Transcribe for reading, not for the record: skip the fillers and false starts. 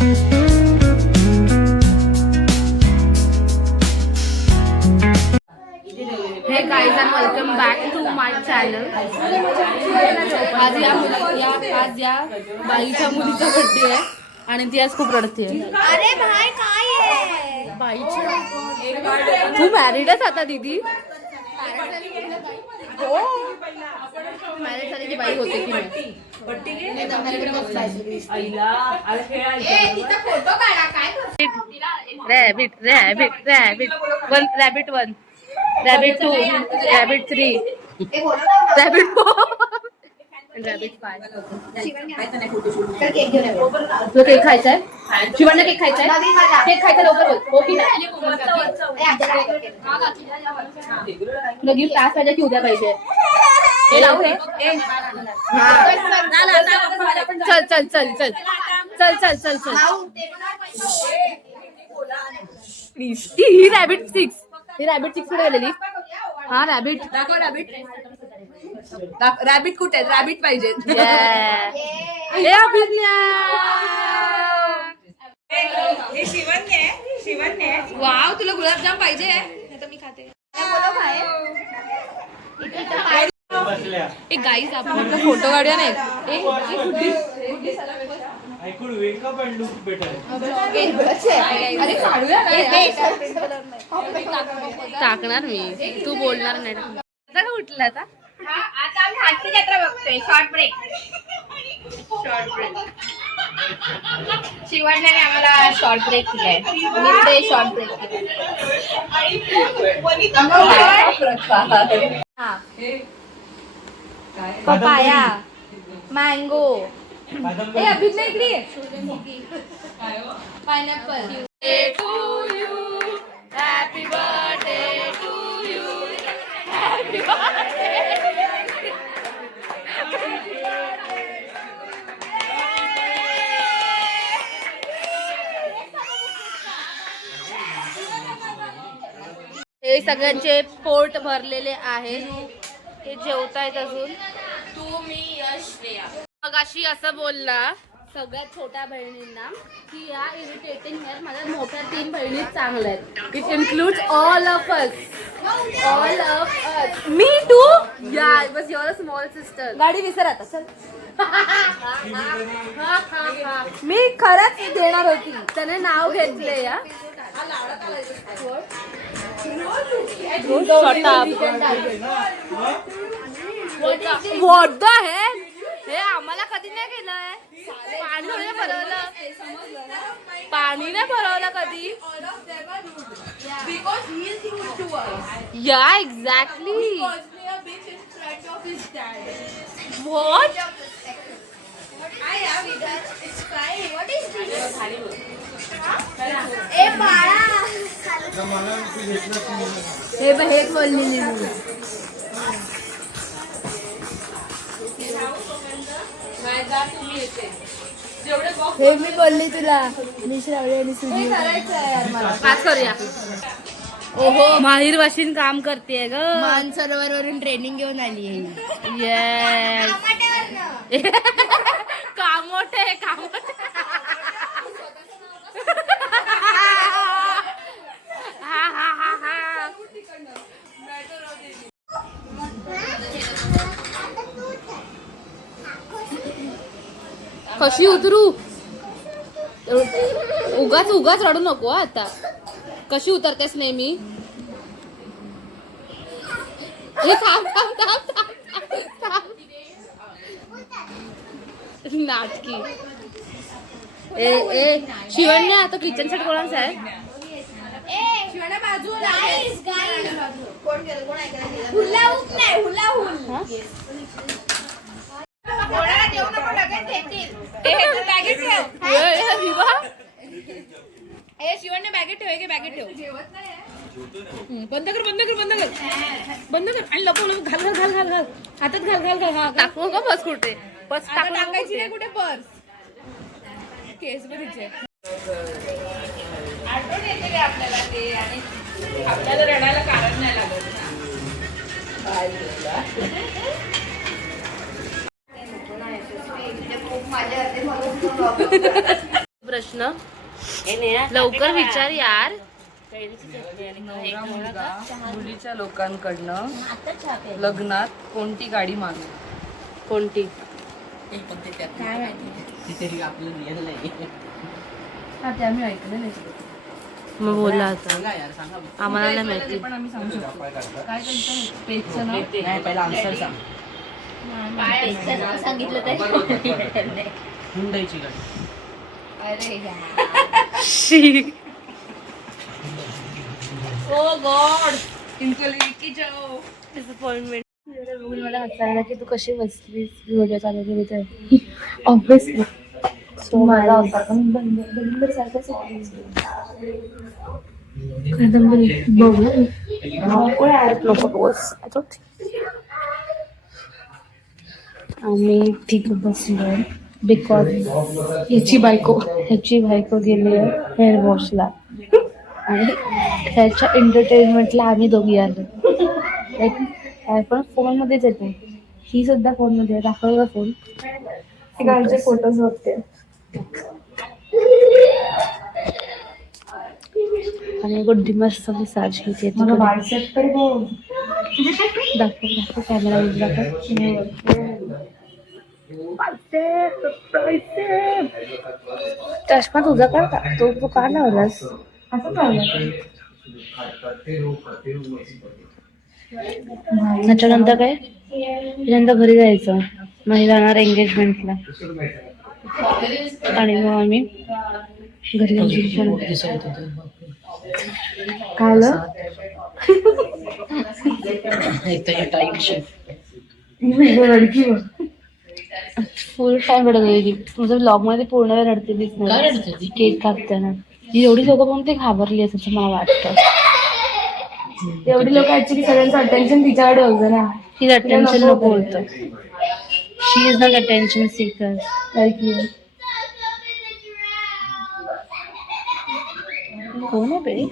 Hey guys and welcome back to my channel. आज या बाईच्या मुलीचा बर्थडे आहे आणि ती आज खूप रडते. अरे भाई काय आहे बाईची तू मॅरिड आहेस आता दीदी? हो मॅरिड झाली की बाई होते की नाही? Rabbit rabbit rabbit one rabbit one rabbit 2 rabbit 3 rabbit 4 rabbit 5. तुला केक खायचा आहे? शिवांना केक खायचा आहे? केक खायचा लवकर बोल. हो की नाही? तुला गिफ्ट आज पाहिजे की उद्या पाहिजे? हे लावू हे? चल चल चल चल चल चल चल चल please. He rabbit 6 he rabbit 6 कुठे गेलेली? हा रॅबिट दाखव. रॅबिट कुठे आहे? रॅबिट पाहिजे. हे अभिज्ञा हे शिवन्य वाव तुला गुलाबजाम पाहिजे? नाही तर मी खाते. एक गाईज आपण आपला फोटो काढूया नाही. अरे काढूया टाकणार मी. तू बोलणार नाही. आता का उठला आता? आता आम्ही हास्य जत्रा बघतोय. शॉर्ट ब्रेक शिवण्याने आम्हाला शॉर्ट ब्रेक दिलाय. मी ते शॉर्ट ब्रेक पपाया मँगो हे अभिज्ञा इकडे pineapple. Happy birthday to you happy birthday. हे सगळ्यांचे पोट भरलेले आहेत. हे जेवतायत अजून. तुम्ही यश श्रेया मगाशी असं बोलला सगळ्यात छोट्या बहिणींना की या इरिटेटिंग आहेत. माझ्या मोठ्या 3 बहिणी चांगल्या आहेत. It includes all of us. मी टू या बस युअर अ स्मॉल सिस्टर. गाडी विसर आता चल. मी खरंच देणार होती. त्याने नाव घेतले या. What the hell? हे आम्हाला कधी नाही केलंय. पाणी नाही भरवलं कधी. या एक्झॅक्टली. What? हेच बोललेली हे मी बोलली तुला. निश्रावळी आणि सुनी पास करूया. ओहो माहिर वाशीन काम करते ग. मानसरोवर वरून ट्रेनिंग घेऊन आली आहे. येस कामोठे कामोठे. कशी उतरू? उगाच रडू नको आता. कशी उतरतेस नेहमी? हे थांब नाटकी. ए शिवण्या आता किचन सेट कोणाचा आहे? शिवण्या बॅगेत ठेव. बॅगेत ठेव. बंद कर आणि लपव घाल हातात घाल. हा टाकू का बस कुठे? बस टाकायची नाही कुठे पर्स. केस बघितले आठवण येते आपल्याला ते. आणि आपल्याला रडायला कारण नाही लागत ना. प्रश्न ना लवकर विचार यार. नवरा मुलगा मुलीच्या लोकांकडनं लग्नात कोणती गाडी मागेल? कोणती? मग बोला आता आम्हाला नाही माहिती. पण आम्ही सांगू शकतो. काय त्यांचं पेजचं नाव? पहिला आन्सर सांग. सांगितलं तर हुंडाईची गाडी. ओ गॉड इनको लेके जाओ. डिसअपॉइंटमेंट. मला हसायला की तू कशी बसलीस व्हिडिओ चालू केली तर ऑब्विसली सो मला होता पण बंदर सारखंच कादंबरी बघू नको बस आम्ही ठीक बसलो बिकॉज ह्याची बायको गेली आहे हेअर वॉशला आणि ह्याच्या एंटरटेनमेंटला आम्ही दोघी आलो काय पण फोनमध्येच येते ही सुद्धा फोनमध्ये दाखवला फोन गाडीचे फोटोज बघते आणि गुड्डी मस्त मसाज घेते दाखव कॅमेरा चष्मा तुझा का तू का लावलास असं लावला त्याच्यानंतर काय त्याच्यानंतर घरी जायचं मग जाणार एंगेजमेंटला आणि मग आम्ही घरी आलं फुल टाइम रडत होती तुझं ब्लॉग मध्ये पूर्ण वेळ रडतेलीच नाही केक कापताना एवढी लोक पण ते घाबरली असं मला वाटतं एवढी लोक ऍक्च्युली सगळ्यांचं अटेन्शन तिच्याकडे होतं ना ती अटेन्शन नको होतं she is not attention seeker like you कोण आहे बेडी